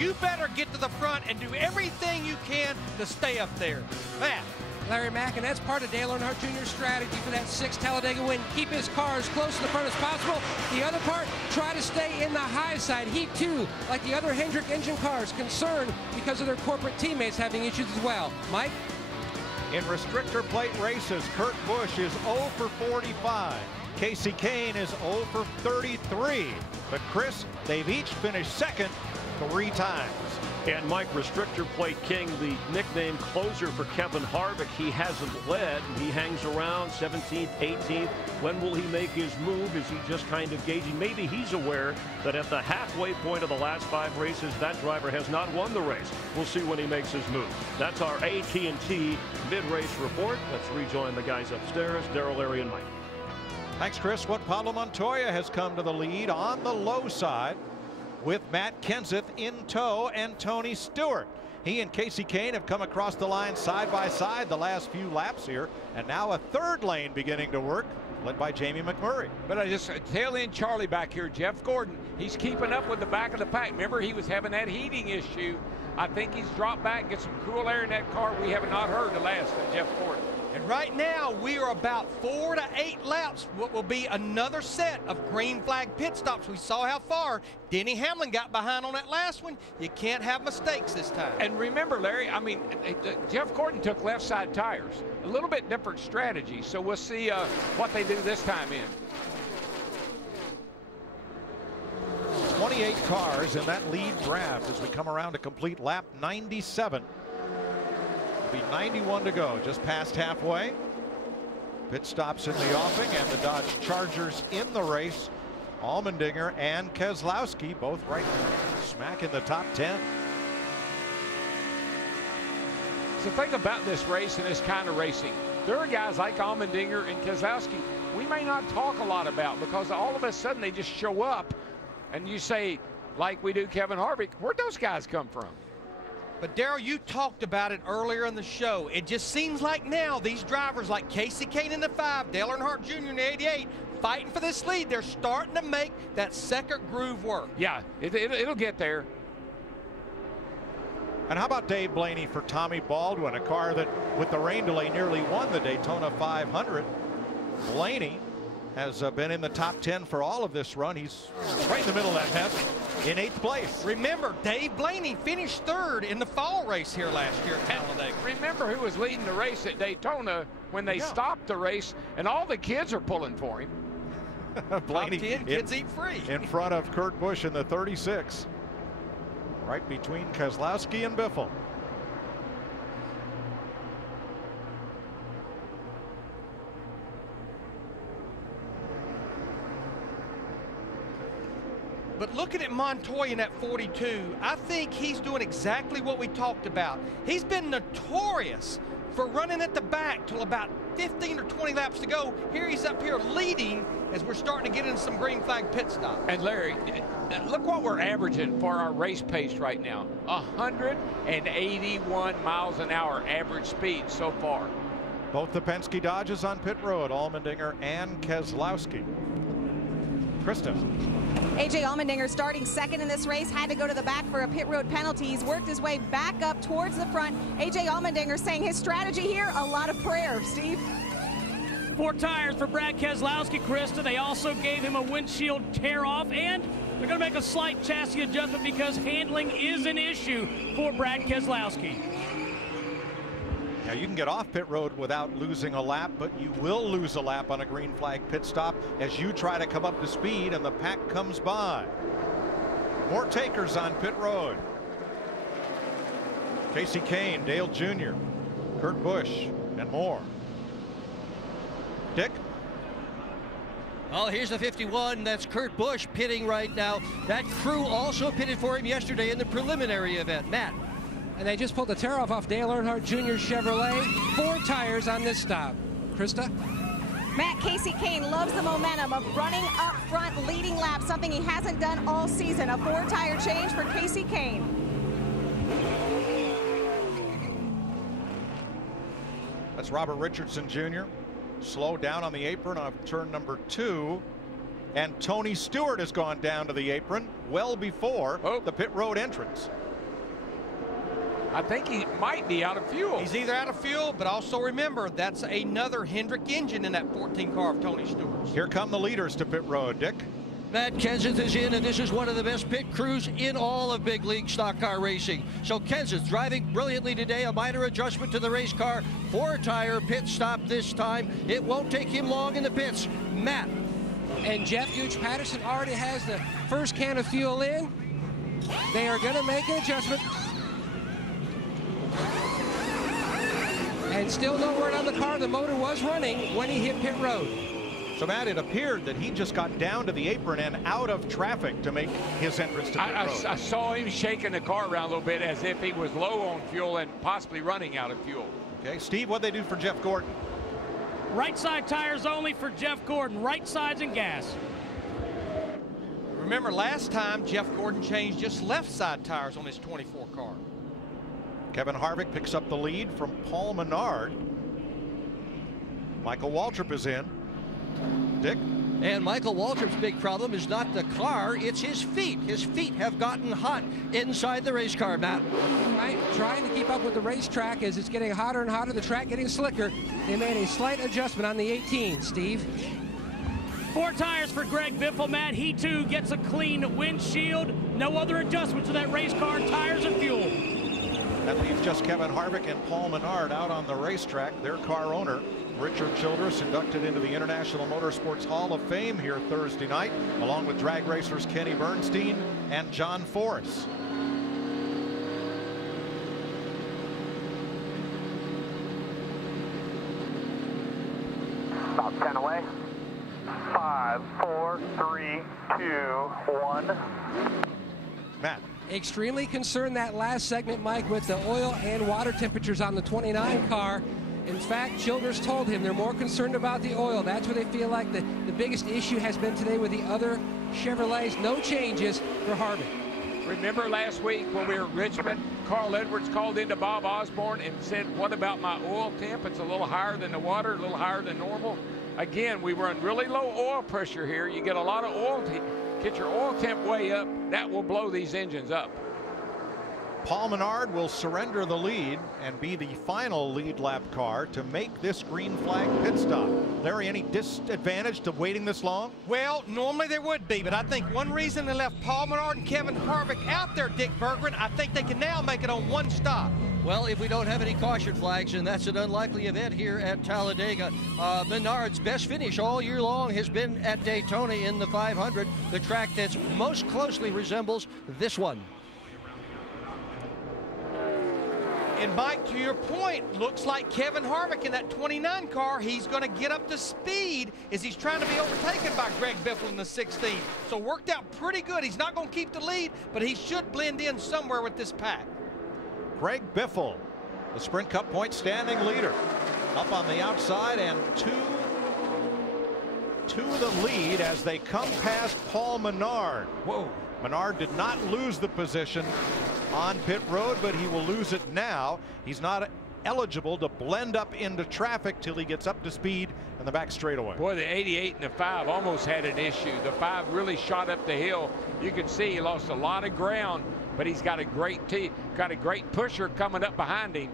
You better get to the front and do everything you can to stay up there. Matt. Larry Mack, and that's part of Dale Earnhardt Jr.'s strategy for that 6th Talladega win. Keep his car as close to the front as possible. The other part, try to stay in the high side. He, too, like the other Hendrick engine cars, concerned because of their corporate teammates having issues as well. Mike? In restrictor plate races, Kurt Busch is 0 for 45. Casey Kane is 0 for 33. But Chris, they've each finished second 3 times. And Mike, restrictor plate king, the nickname closer for Kevin Harvick. He hasn't led. He hangs around 17th, 18th. When will he make his move? Is he just kind of gauging? Maybe he's aware that at the halfway point of the last 5 races, that driver has not won the race. We'll see when he makes his move. That's our AT&T mid-race report. Let's rejoin the guys upstairs, Darrell, Larry, and Mike. Thanks, Chris. What Pablo Montoya has come to the lead on the low side, with Matt Kenseth in tow and Tony Stewart. He and Casey Kane have come across the line side by side the last few laps here, and now a 3rd lane beginning to work, led by Jamie McMurray. But I just tail in Charlie back here. Jeff Gordon, he's keeping up with the back of the pack. Remember, he was having that heating issue. I think he's dropped back, get some cool air in that car. We have not heard the last of Jeff Gordon. And right now, we are about 4 to 8 laps, what will be another set of green flag pit stops. We saw how far Denny Hamlin got behind on that last one. You can't have mistakes this time. And remember, Larry, I mean, Jeff Gordon took left side tires. A little bit different strategy, so we'll see what they do this time in. 28 cars in that lead draft as we come around to complete lap 97. Be 91 to go, just past halfway. Pit stops in the offing, and the Dodge Chargers in the race. Allmendinger and Keselowski both right smack in the top 10. The thing about this race and this kind of racing, there are guys like Allmendinger and Keselowski we may not talk a lot about, because all of a sudden they just show up and you say, like we do Kevin Harvick, where'd those guys come from? But Darrell, you talked about it earlier in the show. It just seems like now these drivers like Casey Kane in the 5, Dale Earnhardt Jr. in the 88, fighting for this lead. They're starting to make that second groove work. Yeah, it'll get there. And how about Dave Blaney for Tommy Baldwin, a car that with the rain delay nearly won the Daytona 500. Blaney has been in the top 10 for all of this run. He's right in the middle of that mess in 8th place. Remember, Dave Blaney finished 3rd in the fall race here last year at Talladega. Remember who was leading the race at Daytona when they stopped the race, and all the kids are pulling for him. Blaney, top 10, kids eat free. In front of Kurt Busch in the 36. Right between Keselowski and Biffle. But looking at Montoya in that 42, I think he's doing exactly what we talked about. He's been notorious for running at the back till about 15 or 20 laps to go. Here he's up here leading as we're starting to get into some green flag pit stop. And Larry, look what we're averaging for our race pace right now. 181 miles an hour average speed so far. Both the Penske Dodges on pit road, Allmendinger and Keselowski. Krista. A.J. Allmendinger starting 2nd in this race, had to go to the back for a pit road penalty. He's worked his way back up towards the front. A.J. Allmendinger saying his strategy here, a lot of prayer. Steve? 4 tires for Brad Keselowski, Krista. They also gave him a windshield tear off, and they're going to make a slight chassis adjustment because handling is an issue for Brad Keselowski. Now you can get off pit road without losing a lap, but you will lose a lap on a green flag pit stop as you try to come up to speed and the pack comes by. More takers on pit road. Casey Kane, Dale Jr., Kurt Busch, and more. Dick? Oh, here's the 51. That's Kurt Busch pitting right now. That crew also pitted for him yesterday in the preliminary event. Matt? And they just pulled the tear off Dale Earnhardt Jr. Chevrolet. 4 tires on this stop. Krista? Matt, Casey Kane loves the momentum of running up front, leading laps, something he hasn't done all season. A 4-tire change for Casey Kane. That's Robert Richardson Jr. Slow down on the apron on turn number 2. And Tony Stewart has gone down to the apron well before the pit road entrance. I think he might be out of fuel. He's either out of fuel, but also remember, that's another Hendrick engine in that 14 car of Tony Stewart's. Here come the leaders to pit road, Dick. Matt Kenseth is in, and this is one of the best pit crews in all of big league stock car racing. So Kenseth driving brilliantly today, a minor adjustment to the race car, 4-tire pit stop this time. It won't take him long in the pits. Matt. And Jeff Gooch Patterson already has the first can of fuel in. They are going to make an adjustment. And still no word on the car. The motor was running when he hit pit road. So, Matt, it appeared that he just got down to the apron and out of traffic to make his entrance to pit road. I saw him shaking the car around a little bit as if he was low on fuel and possibly running out of fuel. Okay, Steve, what'd they do for Jeff Gordon? Right side tires only for Jeff Gordon. Right sides and gas. Remember last time Jeff Gordon changed just left side tires on his 24 car. Kevin Harvick picks up the lead from Paul Menard. Michael Waltrip is in. Dick? And Michael Waltrip's big problem is not the car, it's his feet. His feet have gotten hot inside the race car, Matt. Right, trying to keep up with the racetrack as it's getting hotter and hotter, the track getting slicker. They made a slight adjustment on the 18, Steve. 4 tires for Greg Biffle, Matt. He too gets a clean windshield. No other adjustment to that race car, tires and fuel. That leaves just Kevin Harvick and Paul Menard out on the racetrack. Their car owner, Richard Childress, inducted into the International Motorsports Hall of Fame here Thursday night, along with drag racers Kenny Bernstein and John Force. About 10 away. 5, 4, 3, 2, 1. Matt. Extremely concerned that last segment, Mike, with the oil and water temperatures on the 29 car. In fact, Childress told him they're more concerned about the oil. That's where they feel like the biggest issue has been today with the other Chevrolets. No changes for Harvick. Remember last week when we were at Richmond, Carl Edwards called into Bob Osborne and said, what about my oil temp? It's a little higher than the water, a little higher than normal. Again, we run really low oil pressure here. You get a lot of oil, get your oil temp way up, that will blow these engines up. Paul Menard will surrender the lead and be the final lead lap car to make this green flag pit stop. Larry, any disadvantage to waiting this long? Well, normally there would be, but I think one reason they left Paul Menard and Kevin Harvick out there, Dick Berggren, I think they can now make it on one stop. Well, if we don't have any caution flags, and that's an unlikely event here at Talladega, Menard's best finish all year long has been at Daytona in the 500, the track that most closely resembles this one. And Mike, to your point, looks like Kevin Harvick in that 29 car, he's going to get up to speed as he's trying to be overtaken by Greg Biffle in the 16. So worked out pretty good. He's not going to keep the lead, but he should blend in somewhere with this pack. Greg Biffle, the Sprint Cup point standing leader, up on the outside and to the lead as they come past Paul Menard. Whoa. Menard did not lose the position on pit road, but he will lose it now. He's not eligible to blend up into traffic till he gets up to speed in the back straightaway. Boy, the 88 and the 5 almost had an issue. The 5 really shot up the hill. You can see he lost a lot of ground, but he's got a great pusher coming up behind him.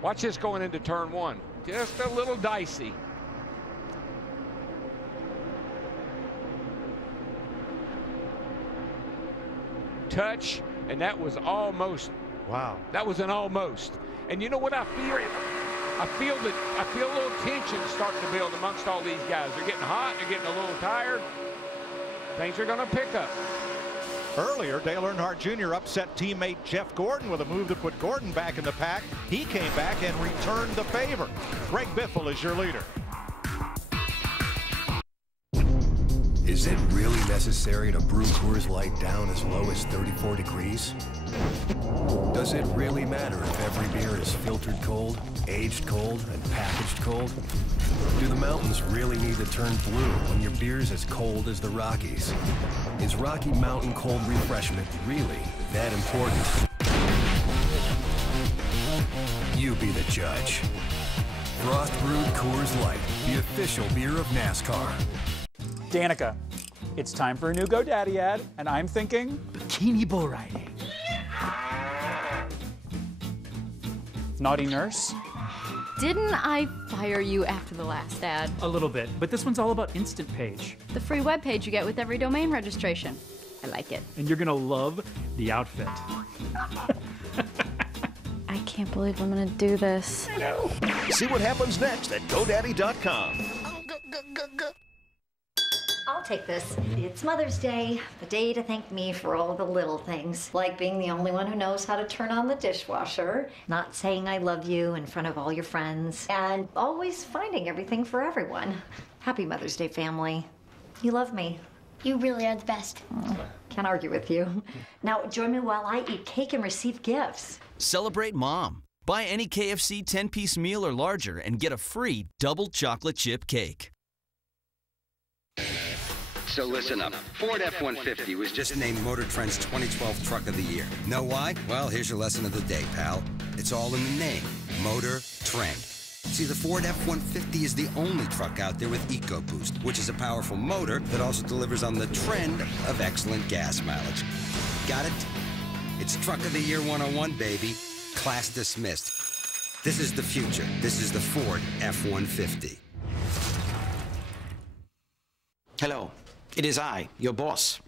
Watch this going into turn 1. Just a little dicey. Touch, and that was almost. Wow. That was an almost. And you know what I feel? I feel a little tension starting to build amongst all these guys. They're getting hot, they're getting a little tired. Things are going to pick up. Earlier, Dale Earnhardt Jr. upset teammate Jeff Gordon with a move that put Gordon back in the pack. He came back and returned the favor. Greg Biffle is your leader. Is it really necessary to brew Coors Light down as low as 34 degrees? Does it really matter if every beer is filtered cold, aged cold, and packaged cold? Do the mountains really need to turn blue when your beer's as cold as the Rockies? Is Rocky Mountain cold refreshment really that important? You be the judge. Frost brewed Coors Light, the official beer of NASCAR. Danica, it's time for a new GoDaddy ad, and I'm thinking bikini bull riding. Naughty nurse? Didn't I fire you after the last ad? A little bit, but this one's all about Instant Page. The free web page you get with every domain registration. I like it. And you're gonna love the outfit. I can't believe I'm gonna do this. I know. See what happens next at GoDaddy.com. I'll take this. It's Mother's Day, the day to thank me for all the little things, like being the only one who knows how to turn on the dishwasher, not saying I love you in front of all your friends, and always finding everything for everyone. Happy Mother's Day, family. You love me. You really are the best. Can't argue with you. Now, join me while I eat cake and receive gifts. Celebrate Mom. Buy any KFC 10-piece meal or larger and get a free double chocolate chip cake. So listen up. Ford F-150 was just named Motor Trend's 2012 Truck of the Year. Know why? Well, here's your lesson of the day, pal. It's all in the name. Motor Trend. See, the Ford F-150 is the only truck out there with EcoBoost, which is a powerful motor that also delivers on the trend of excellent gas mileage. Got it? It's Truck of the Year 101, baby. Class dismissed. This is the future. This is the Ford F-150. Hello. It is I, your boss.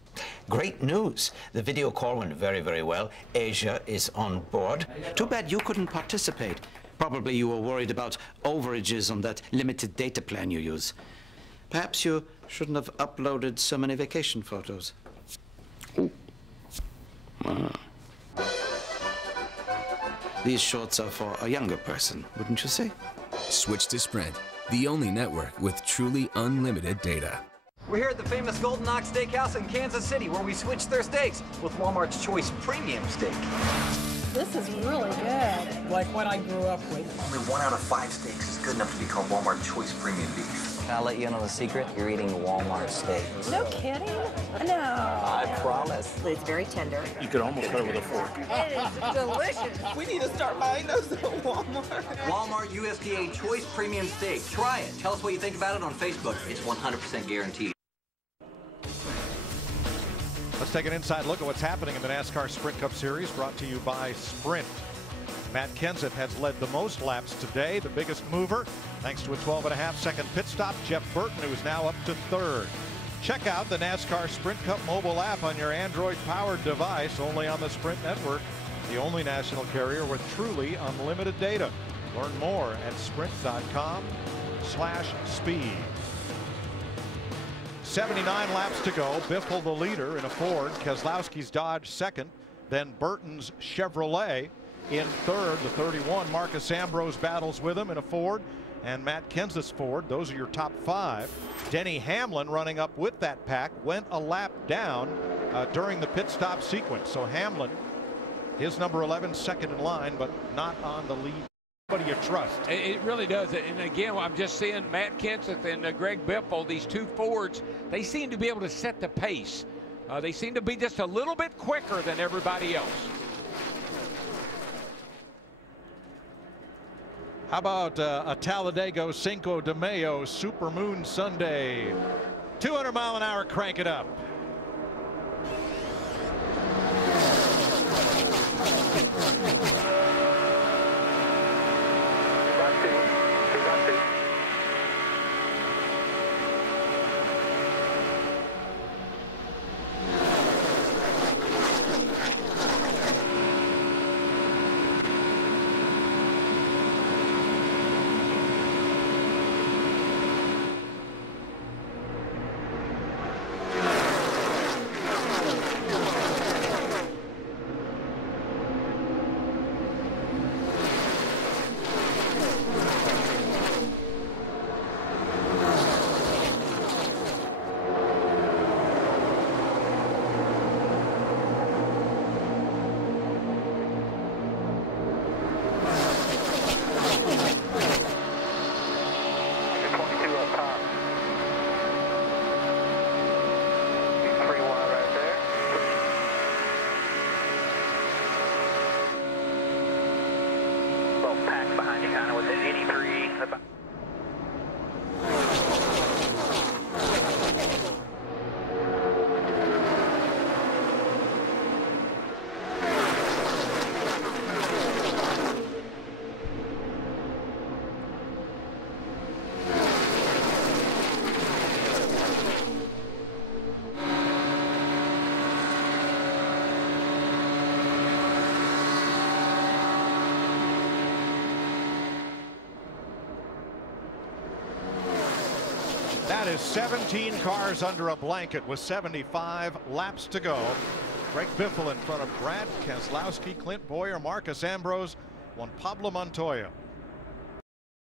Great news. The video call went very, very well. Asia is on board. Too bad you couldn't participate. Probably you were worried about overages on that limited data plan you use. Perhaps you shouldn't have uploaded so many vacation photos. These shorts are for a younger person, wouldn't you say? Switch to Sprint, the only network with truly unlimited data. We're here at the famous Golden Ox Steakhouse in Kansas City, where we switch their steaks with Walmart's Choice Premium Steak. This is really good. Like what I grew up with. Only 1 out of 5 steaks is good enough to be called Walmart Choice Premium Beef. Can I let you in on a secret? You're eating Walmart steak. No kidding? No. I promise. It's very tender. You could almost cut it with a fork. It is delicious. We need to start buying those at Walmart. Walmart USDA Choice Premium Steak. Try it. Tell us what you think about it on Facebook. It's 100% guaranteed. Let's take an inside look at what's happening in the NASCAR Sprint Cup Series, brought to you by Sprint. Matt Kenseth has led the most laps today, the biggest mover, thanks to a 12.5-second pit stop. Jeff Burton, who is now up to third. Check out the NASCAR Sprint Cup mobile app on your Android-powered device, only on the Sprint network, the only national carrier with truly unlimited data. Learn more at sprint.com/speed. 79 laps to go. Biffle the leader in a Ford. Keselowski's Dodge second. Then Burton's Chevrolet in third. The 31, Marcus Ambrose, battles with him in a Ford. And Matt Kenseth's Ford. Those are your top 5. Denny Hamlin running up with that pack went a lap down during the pit stop sequence. So Hamlin, his number 11, second in line, but not on the lead. What do you trust? It really does. And again, I'm just seeing Matt Kenseth and Greg Biffle, these two Fords, they seem to be able to set the pace. They seem to be just a little bit quicker than everybody else. How about a Talladega Cinco de Mayo Super Moon Sunday? 200 mile an hour, crank it up. that is 17 cars under a blanket with 75 laps to go. Greg Biffle in front of Brad Keselowski, Clint Boyer, Marcus Ambrose, Juan Pablo Montoya.